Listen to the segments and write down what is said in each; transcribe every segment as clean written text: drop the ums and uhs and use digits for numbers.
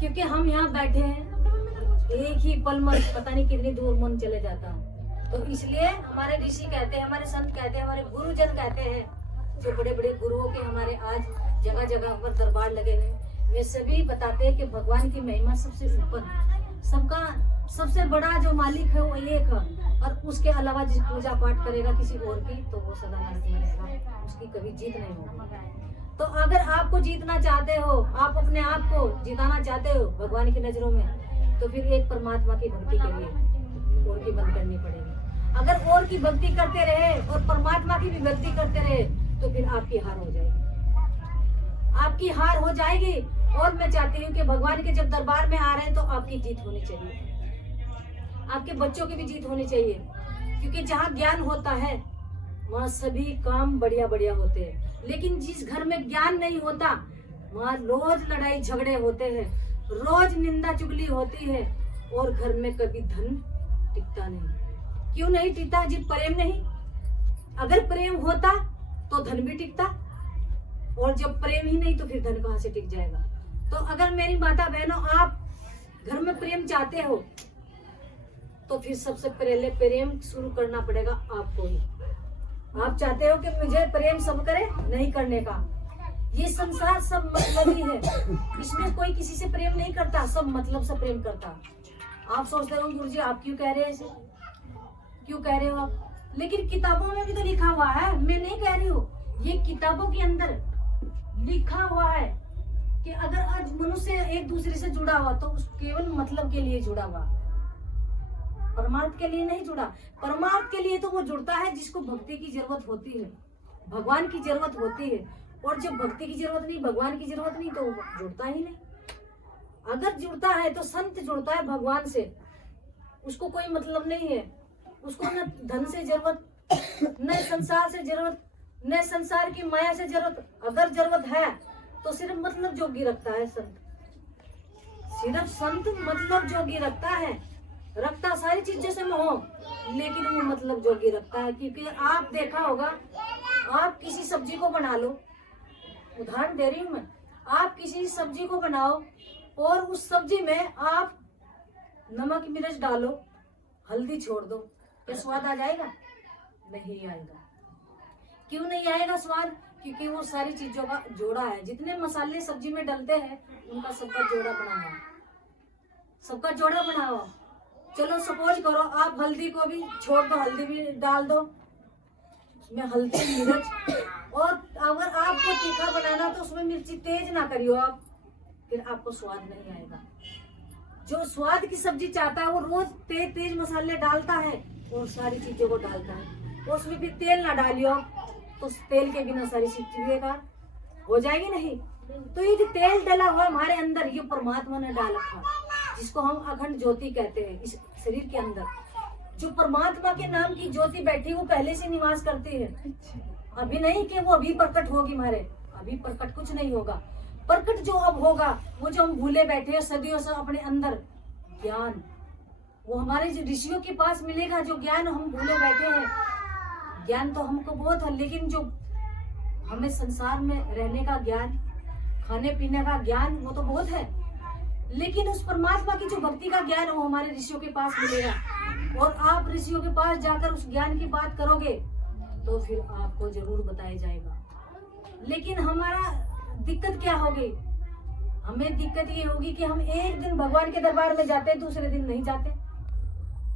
क्योंकि हम यहाँ बैठे हैं, एक ही पल में पता नहीं कितनी दूर मन चले जाता है। तो इसलिए हमारे ऋषि कहते हैं, हमारे संत कहते हैं, हमारे गुरुजन कहते हैं, जो बड़े बड़े गुरुओं के हमारे आज जगह जगह पर दरबार लगे हुए, वे सभी बताते हैं कि भगवान की महिमा सबसे ऊपर है, सबका सबसे बड़ा जो मालिक है वो एक है, और उसके अलावा जिस पूजा पाठ करेगा किसी और की तो वो सदा नरक में रहेगा, उसकी कभी जीत नहीं होगी। तो अगर आपको जीतना चाहते हो, आप अपने आप को जिताना चाहते हो भगवान की नजरों में, तो फिर एक परमात्मा की भक्ति करिए, और की बंद करनी पड़ेगी। अगर और की भक्ति करते रहे और परमात्मा की भी भक्ति करते रहे तो फिर आपकी हार हो जाएगी, आपकी हार हो जाएगी। और मैं चाहती हूँ कि भगवान के जब दरबार में आ रहे हैं तो आपकी जीत होनी चाहिए, आपके बच्चों की भी जीत होनी चाहिए, क्योंकि जहाँ ज्ञान होता है वहाँ सभी काम बढ़िया बढ़िया होते हैं। लेकिन जिस घर में ज्ञान नहीं होता वहाँ रोज लड़ाई झगड़े होते हैं, रोज निंदा चुगली होती है, और घर में कभी धन टिकता नहीं। क्यों नहीं टिकता? जी प्रेम नहीं। अगर प्रेम होता तो धन भी टिकता, और जब प्रेम ही नहीं तो फिर धन कहाँ से टिक जाएगा। तो अगर मेरी माता बहनों आप घर में प्रेम चाहते हो तो फिर सबसे पहले प्रेम शुरू करना पड़ेगा आपको ही। आप चाहते हो कि मुझे प्रेम सब करे, नहीं करने का। ये संसार सब मतलब ही है, इसमें कोई किसी से प्रेम नहीं करता, सब मतलब से प्रेम करता। आप सोचते हो गुरुजी आप क्यों कह रहे हैं ऐसे, क्यों कह रहे हो आप? लेकिन किताबों में भी तो लिखा हुआ है, मैं नहीं कह रही हूँ, ये किताबों के अंदर लिखा हुआ है कि अगर आज मनुष्य एक दूसरे से जुड़ा हुआ तो केवल मतलब के लिए जुड़ा हुआ, परमार्थ के लिए नहीं जुड़ा। परमार्थ के लिए तो वो जुड़ता है जिसको भक्ति की जरूरत होती है, भगवान की जरूरत होती है। और जब भक्ति की जरूरत नहीं, भगवान की जरूरत नहीं, तो वो जुड़ता ही नहीं। अगर जुड़ता है तो संत जुड़ता है भगवान से, उसको कोई मतलब नहीं है, उसको न धन से जरूरत, न संसार से जरूरत, न संसार की माया से जरूरत। अगर जरूरत है तो सिर्फ मतलब जोगी रखता है संत, सिर्फ संत मतलब जोगी रखता है, रखता सारी चीजों से मोह, लेकिन वो मतलब जोगी रखता है। क्योंकि आप देखा होगा, आप किसी सब्जी को बना लो, उदाहरण दे रही हूँ मैं, आप किसी सब्जी को बनाओ और उस सब्जी में आप नमक मिर्च डालो, हल्दी छोड़ दो, क्या स्वाद आ जाएगा? नहीं आएगा। क्यों नहीं आएगा स्वाद? क्योंकि वो सारी चीजों का जोड़ा है। जितने मसाले सब्जी में डलते हैं उनका सबका जोड़ा बना हुआ, सबका जोड़ा बना हुआ। चलो सपोज करो आप हल्दी को भी छोड़ दो, हल्दी भी डाल दो उसमें, हल्दी मिर्च। और अगर आपको तीखा बनाना तो उसमें मिर्ची तेज ना करियो आप, फिर आपको स्वाद नहीं आएगा। जो स्वाद की सब्जी चाहता है वो रोज तेज तेज मसाले डालता है और सारी चीजों को डालता है, और उसमें भी तेल ना डालियो तो तेल के बिना सारी चीज बेकार हो जाएगी नहीं। तो ये जो तेल डला हुआ हमारे अंदर, ये परमात्मा ने डाल रखा, जिसको हम अखंड ज्योति कहते हैं। इस शरीर के अंदर जो परमात्मा के नाम की ज्योति बैठी वो पहले से निवास करती है, अभी नहीं कि वो अभी प्रकट होगी हमारे, अभी प्रकट कुछ नहीं होगा। प्रकट जो अब होगा वो जो हम भूले बैठे हैं सदियों से अपने अंदर ज्ञान, वो हमारे जो ऋषियों के पास मिलेगा। जो ज्ञान हम भूले बैठे हैं, ज्ञान तो हमको बहुत है, लेकिन जो हमें संसार में रहने का ज्ञान, खाने पीने का ज्ञान, वो तो बहुत है, लेकिन उस परमात्मा की जो भक्ति का ज्ञान वो हमारे ऋषियों के पास मिलेगा। और आप ऋषियों के पास जाकर उस ज्ञान की बात करोगे तो फिर आपको जरूर बताया जाएगा। लेकिन हमारा दिक्कत क्या होगी? हमें दिक्कत ये होगी कि हम एक दिन भगवान के दरबार में जाते हैं, दूसरे दिन नहीं जाते,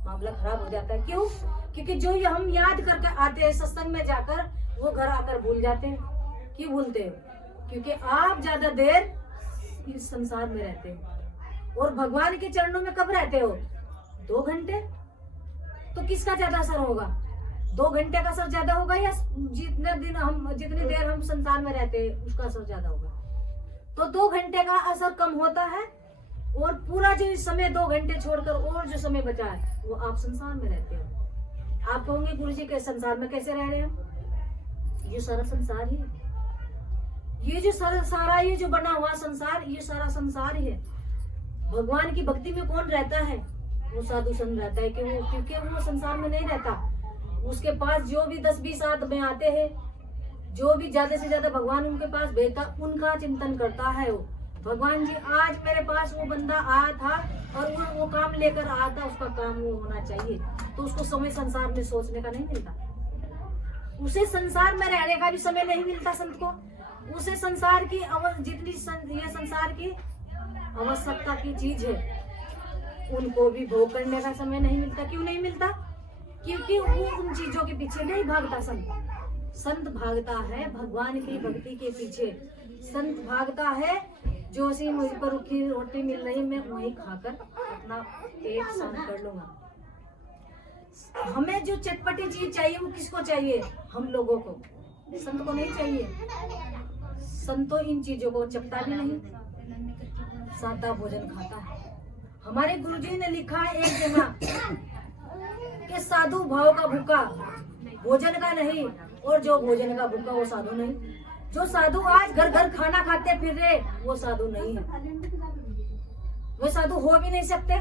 मामला खराब हो जाता है। क्यों? क्योंकि जो हम याद करके आते हैं सत्संग में जाकर, वो घर आकर भूल जाते हैं। क्यों भूलते हो? क्योंकि आप ज्यादा देर इस संसार में रहते हो, और भगवान के चरणों में कब रहते हो? 2 घंटे। तो किसका ज्यादा असर होगा? 2 घंटे का असर ज्यादा होगा, या जितनी देर हम संसार में रहते हैं उसका असर ज्यादा होगा? तो 2 घंटे का असर कम होता है, और पूरा जो समय 2 घंटे छोड़कर और जो समय बचा है वो आप संसार में रहते हो। आप कहोगे गुरुजी के संसार में कैसे रह रहे हैं? ये सारा संसार ही है, ये जो सारा ये जो बना हुआ संसार, ये सारा संसार ही है। भगवान की भक्ति में कौन रहता है? वो साधु संत रहता है। क्योंकि वो संसार में नहीं रहता। उसके पास जो भी 10-20 आदमी आते हैं, जो भी ज्यादा से ज्यादा भगवान उनके पास भेजता, उनका चिंतन करता है वो। भगवान जी आज मेरे पास वो बंदा आया था और वो काम लेकर आया था, उसका काम वो होना चाहिए, तो उसको समय संसार में सोचने का नहीं मिलता, उसे संसार में रहने का भी समय नहीं मिलता संत को, उसे संसार की जितनी ये संसार की आवश्यकता की चीज है उनको भी भोग करने का समय नहीं मिलता। क्यों नहीं मिलता? क्योंकि वो उन चीजों के पीछे नहीं भागता। संत भागता है भगवान की भक्ति के पीछे। संत भागता है जो सी मुझ पर रूखी रोटी मिल रही मैं वही खाकर अपना पेट शांत कर लूंगा। हमें जो चटपटी चीज चाहिए वो किसको चाहिए? हम लोगों को, संत को नहीं चाहिए। संत तो इन चीजों को चखता भी नहीं, सादा भोजन खाता है। हमारे गुरुजी ने लिखा है एक जगह कि साधु भाव का भूखा भोजन का नहीं, और जो भोजन का भूखा वो साधु नहीं। जो साधु आज घर घर खाना खाते फिर रहे वो साधु नहीं है, वो साधु हो भी नहीं सकते।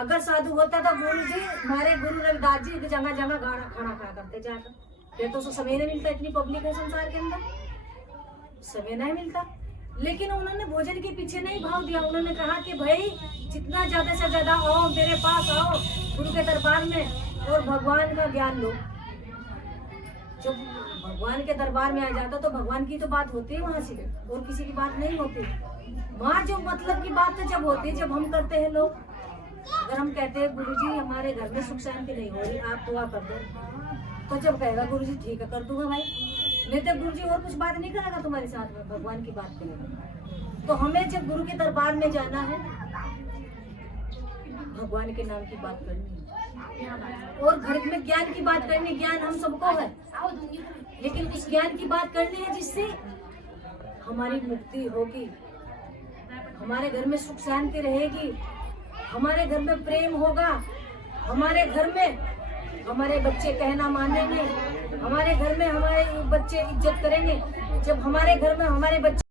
अगर साधु होता तो गुरुजी, हमारे गुरु रविदास जी जगह जगह खाना खाया करते जाकर। ये तो समय नहीं मिलता, इतनी पब्लिक है संसार के अंदर, समय नहीं मिलता। लेकिन उन्होंने भोजन के पीछे नहीं भाव दिया। उन्होंने कहा कि भाई जितना ज्यादा से ज्यादा आओ, मेरे पास आओ गुरु के दरबार में और भगवान का ज्ञान लो। जब भगवान के दरबार में आ जाता तो भगवान की तो बात होती है वहां से, और किसी की बात नहीं होती। वहाँ जो मतलब की बात तो जब होती है जब हम करते हैं लोग। अगर हम कहते हैं गुरुजी हमारे घर में सुख शांति नहीं हो रही, आप दुआ कर दो, तो जब कहेगा गुरुजी ठीक है कर दूंगा भाई, नहीं तो गुरुजी और कुछ बात नहीं करेगा तुम्हारे साथ में, भगवान की बात करेगा। तो हमें जब गुरु के दरबार में जाना है भगवान के नाम की बात करनी है, और घर में ज्ञान की बात करनी। ज्ञान हम सबको है, लेकिन उस ज्ञान की बात करनी है जिससे हमारी मुक्ति होगी, हमारे घर में सुख शांति रहेगी, हमारे घर में प्रेम होगा, हमारे घर में हमारे बच्चे कहना मानेंगे, हमारे घर में हमारे बच्चे इज्जत करेंगे। जब हमारे घर में हमारे बच्चे